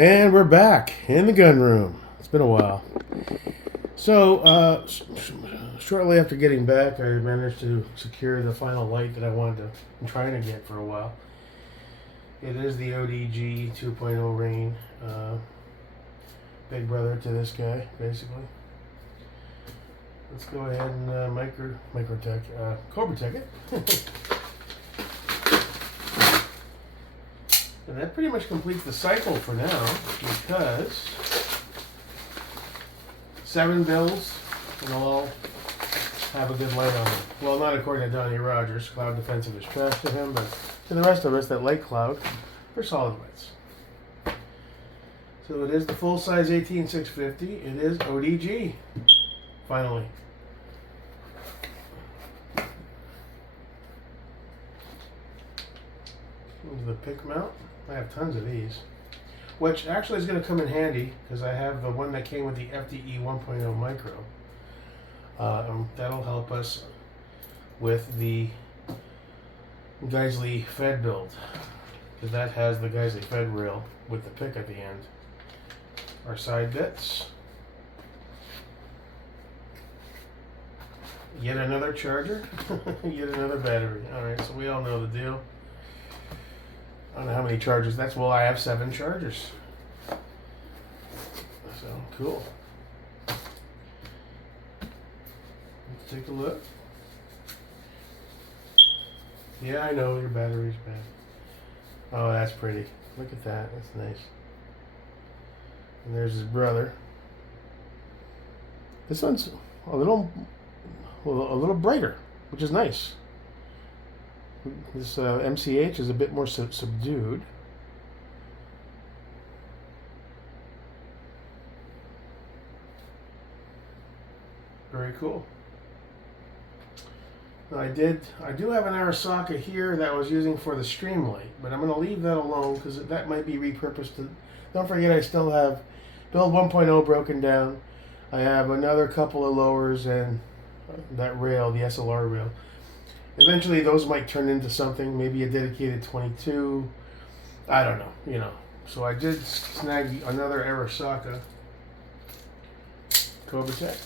And we're back in the gun room. It's been a while. So, shortly after getting back, I managed to secure the final light that I wanted to. I'm trying to get for a while. It is the ODG 2.0 Rein, big brother to this guy, basically. Let's go ahead and Cobra-Tech it. And that pretty much completes the cycle for now, because 7 bills and all have a good light on them. Well, not according to Donnie Rogers. Cloud defensive is trash to him, but to the rest of us, that light cloud, they're solid lights. So it is the full-size 18650. It is ODG. Finally. Here's the pick mount. I have tons of these, which actually is going to come in handy because I have the one that came with the FDE 1.0 micro. That'll help us with the Geisley Fed build, because that has the Geisley Fed rail with the pick at the end. Our side bits. Yet another charger. Yet another battery. Alright, so we all know the deal. I don't know how many chargers. Well, I have 7 chargers. So, cool. Let's take a look. Yeah, I know your battery's bad. Oh, that's pretty. Look at that. That's nice. And there's his brother. This one's a little brighter, which is nice. This MCH is a bit more subdued. Very cool. Now I do have an Arasaka here that I was using for the Streamlight, but I'm going to leave that alone because that might be repurposed. Don't forget, I still have build 1.0 broken down. I have another couple of lowers and that rail, the SLR rail. Eventually those might turn into something, maybe a dedicated 22. I don't know, So I did snag another Arasaka Cobra-Tech.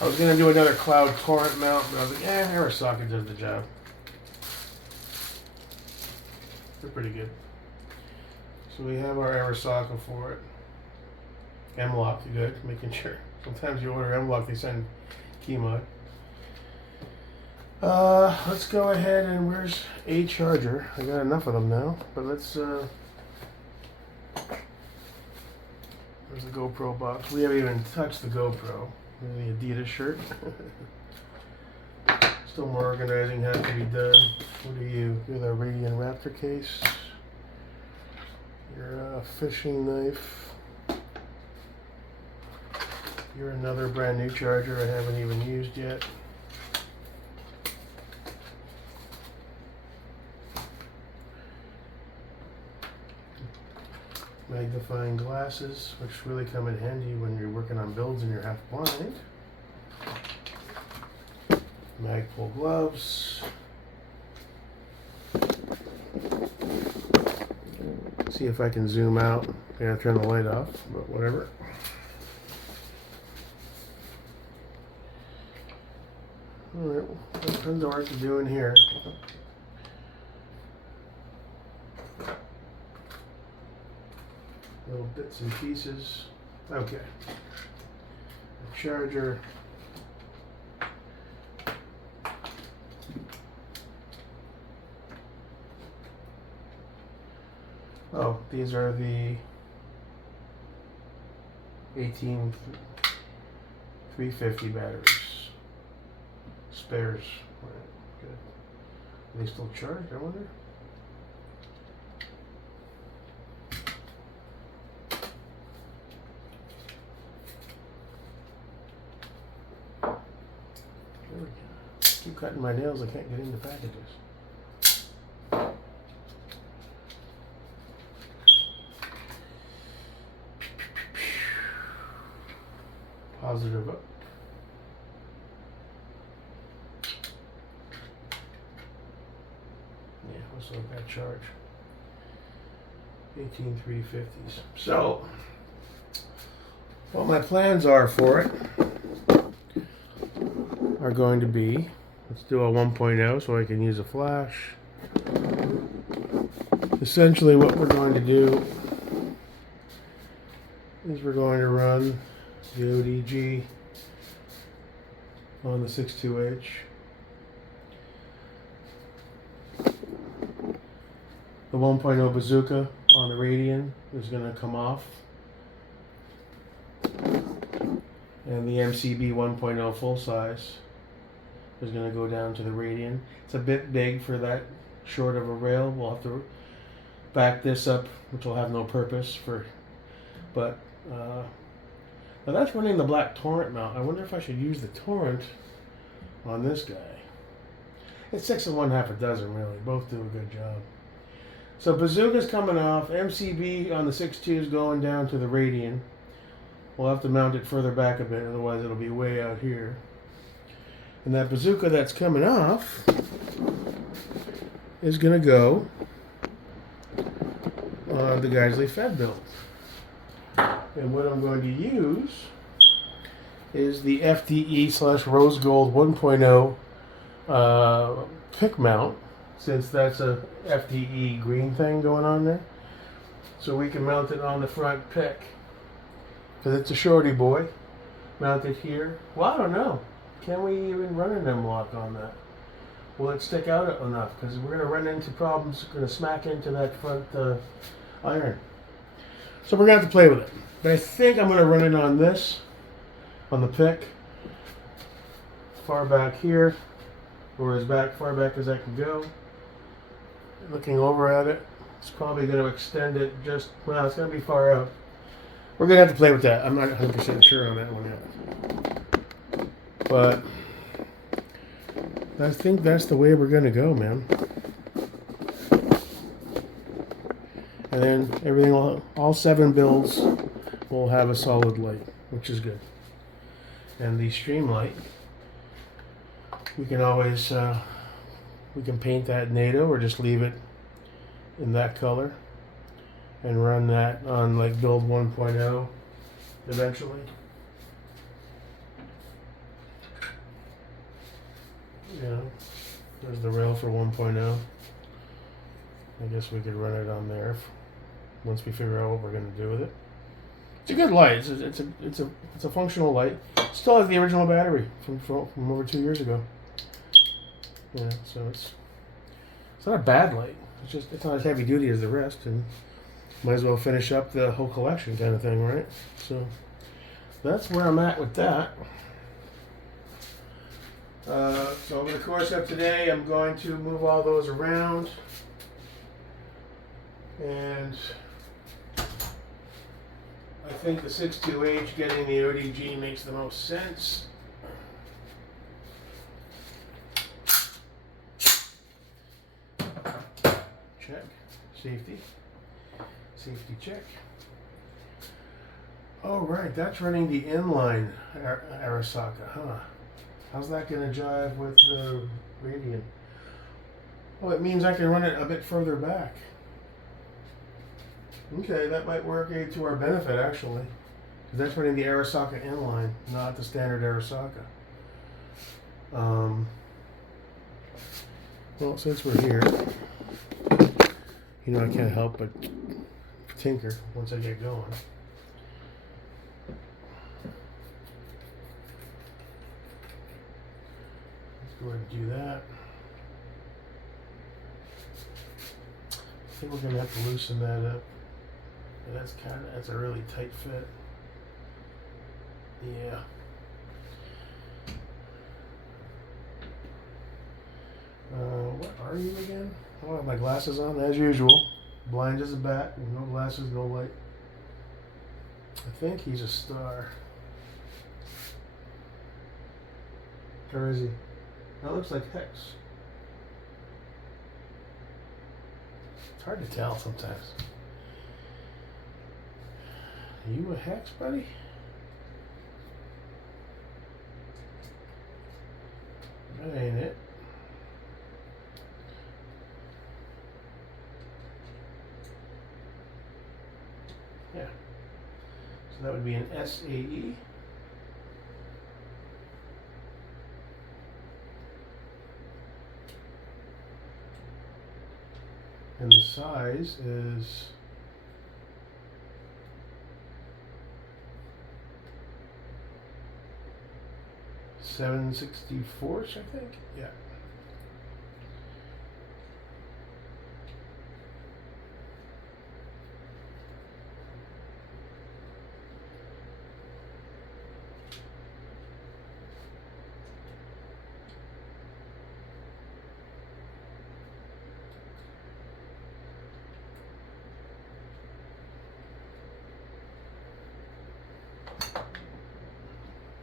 I was going to do another Cloud Torrent mount, but I was like, Arasaka does the job. They're pretty good. So we have our Arasaka for it. M-Lock, good, making sure. Sometimes you order M-Lock, they send key mod. Let's go ahead and where's a charger? I got enough of them now, but let's there's the GoPro box. We haven't even touched the GoPro. The Adidas shirt. Still more organizing has to be done. What are you? You're the Radiant Raptor case. You're a fishing knife. You're another brand new charger I haven't even used yet. Magnifying glasses, which really come in handy when you're working on builds and you're half blind. Magpul gloves. See if I can zoom out. I gotta turn the light off, but whatever. Alright, well, tons of work to do in here. Little bits and pieces. Okay. A charger. Oh, these are the 18350 batteries. Spares. Right, good. Are they still charged, I wonder? There we go. Keep cutting my nails, I can't get into packages. Positive up. Yeah, so I've got charge. 18350s. So, what my plans are for it are going to be, let's do a 1.0 so I can use a flash. Essentially what we're going to do is we're going to run the ODG on the 62H. The 1.0 bazooka on the Radian is going to come off. And the MCB 1.0 full size is going to go down to the Radian. It's a bit big for that short of a rail. We'll have to back this up, which will have no purpose for, but now that's running the black torrent mount. I wonder if I should use the torrent on this guy. It's 6 and 1/2 a dozen, really. Both do a good job. So bazooka's coming off. MCB on the 6.2 is going down to the Radian. We'll have to mount it further back a bit, otherwise it'll be way out here. And that bazooka that's coming off is going to go on the Geisley Fed build. And what I'm going to use is the FDE/Rose Gold 1.0 pick mount, since that's a FDE green thing going on there. So we can mount it on the front pick. Because it's a shorty boy. Mount it here. Well, I don't know. Can we even run an M-lock on that? Will it stick out enough? Because we're going to run into problems. We're going to smack into that front iron. So we're going to have to play with it. But I think I'm going to run it on this, on the pick. Far back here. Or as far back as I can go. Looking over at it. It's probably going to extend it just, well, it's going to be far out. We're going to have to play with that. I'm not 100% sure on that one yet. But I think that's the way we're going to go, man. And then everything, all 7 builds will have a solid light, which is good. And the stream light, we can always, we can paint that NATO or just leave it in that color. And run that on like build 1.0 eventually. Yeah, there's the rail for 1.0. I guess we could run it on there once we figure out what we're going to do with it. It's a good light. It's a functional light. Still has the original battery from over 2 years ago. Yeah, so it's not a bad light. It's not as heavy duty as the rest, and might as well finish up the whole collection kind of thing, right? So that's where I'm at with that. So over the course of today, I'm going to move all those around. And I think the 6.2H getting the ODG makes the most sense. Check. Safety. Safety check. Oh, right, that's running the inline Arasaka, huh? How's that going to jive with the Radian? Well, it means I can run it a bit further back. Okay, that might work to our benefit, actually. Because that's running the Arasaka inline, not the standard Arasaka. Well, since we're here, I can't help but tinker once I get going. Let's go ahead and do that. I think we're going to have to loosen that up. And that's a really tight fit. Yeah. What are you again? I have my glasses on as usual. Blind as a bat, no glasses, no light. I think he's a star. Or is he? That looks like Hex. It's hard to tell sometimes. Are you a Hex, buddy? That ain't it. So that would be an SAE. And the size is 7/64, I think. Yeah.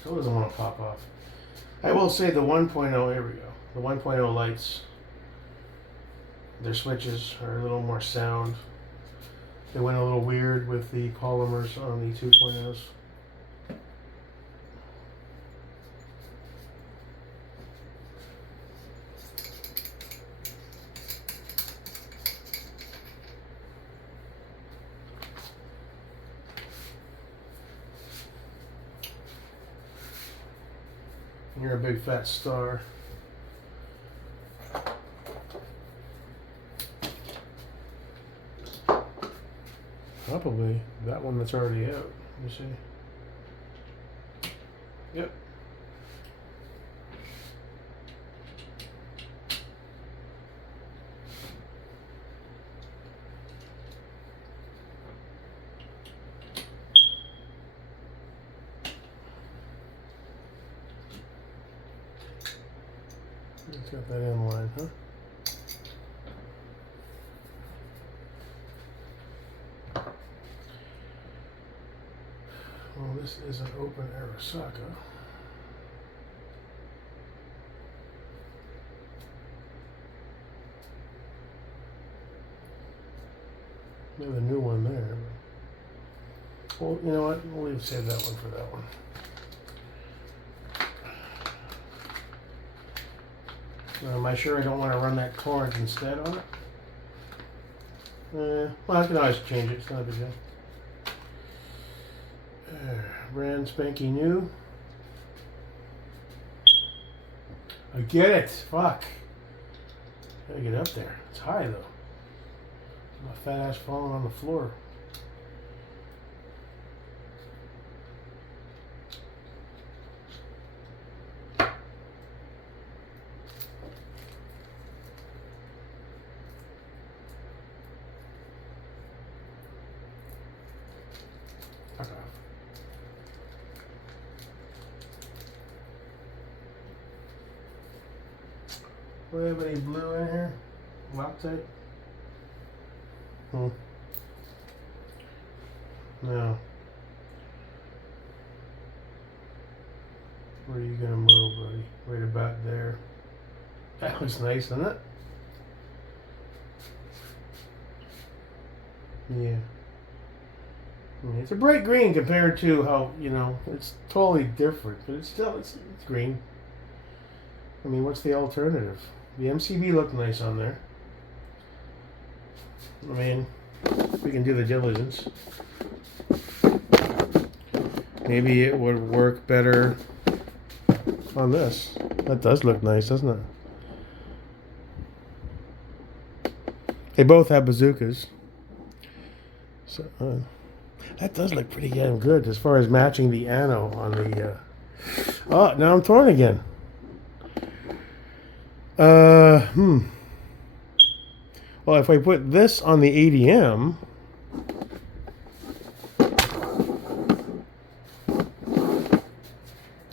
Still doesn't want to pop off. I will say the 1.0, here we go. The 1.0 lights, their switches are a little more sound. They went a little weird with the polymers on the 2.0s. You're a big fat star. Probably that one that's already out. Let me see. Yep. Let's get that in line, huh? Well, this is an open Arasaka. There's a new one there. Well, you know what? We'll save that one for that one. Am I sure I don't want to run that torrent instead on it? Well, I can always change it. It's not a big deal. Brand spanky new. I get it. Fuck. Gotta get up there. It's high though. My fat ass falling on the floor. Fuck off. Do we have any blue in here? Loctite? No. Where are you gonna move, buddy? Right about there. That looks nice, doesn't it? Yeah. I mean, it's a bright green compared to how, you know, it's totally different, but it's still, it's green. I mean, what's the alternative? The MCB looked nice on there. I mean, we can do the diligence. Maybe it would work better on this. That does look nice, doesn't it? They both have bazookas. So that does look pretty damn good as far as matching the ano on the... Oh, now I'm torn again. Well, if I put this on the ADM,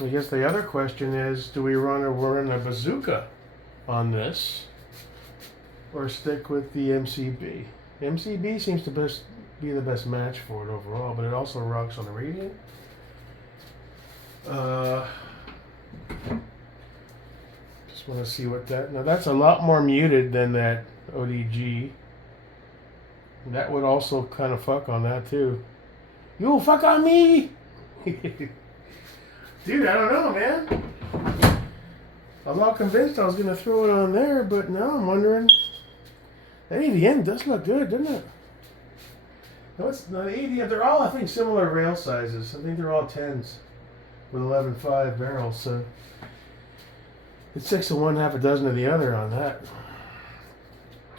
I guess the other question is, do we run a bazooka on this, or stick with the MCB? MCB seems to be the best match for it overall, but it also rocks on the radiant. Just want to see what that... Now that's a lot more muted than that ODG. That would also kind of fuck on that too. You fuck on me! Dude, I don't know, man. I'm not convinced I was going to throw it on there, but now I'm wondering... That ADM does look good, doesn't it? No, the EDM, they're all, I think, similar rail sizes. I think they're all 10s with 11.5 barrels. So it's 6 of one, half a dozen of the other on that.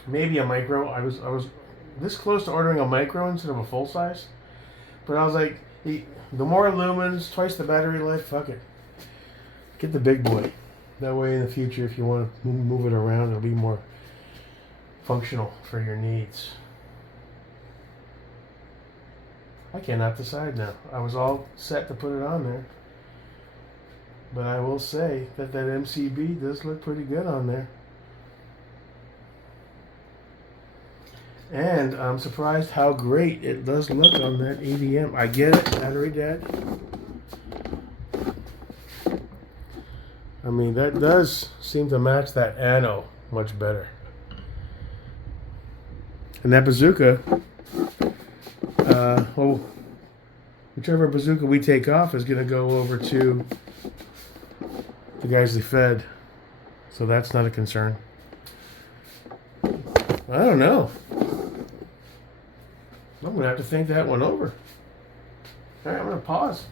Maybe a micro. I was this close to ordering a micro instead of a full size, but I was like, the more lumens, twice the battery life. Fuck it, get the big boy. That way, in the future, if you want to move it around, it'll be more functional for your needs. I cannot decide now. I was all set to put it on there, but I will say that MCB does look pretty good on there. And I'm surprised how great it does look on that EDM. I get it, battery dead. I mean, that does seem to match that Anno much better. And that bazooka, whichever bazooka we take off is going to go over to the guys they fed. So that's not a concern. I don't know. I'm going to have to think that one over. All right, I'm going to pause.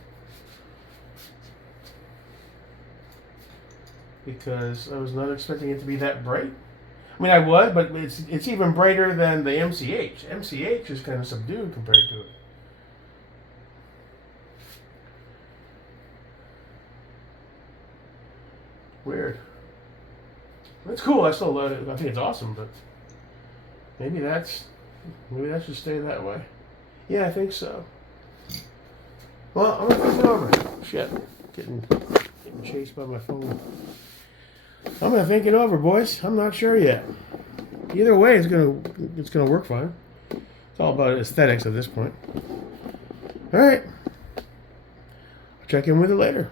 Because I was not expecting it to be that bright. I mean, I was, but it's even brighter than the MCH. MCH is kind of subdued compared to it. Weird. It's cool. I still love it. I think it's awesome, but maybe that should stay that way. Yeah, I think so. Well, I'm gonna think it over. Shit, getting chased by my phone. I'm gonna think it over, boys. I'm not sure yet. Either way, it's gonna work fine. It's all about aesthetics at this point. All right. I'll check in with you later.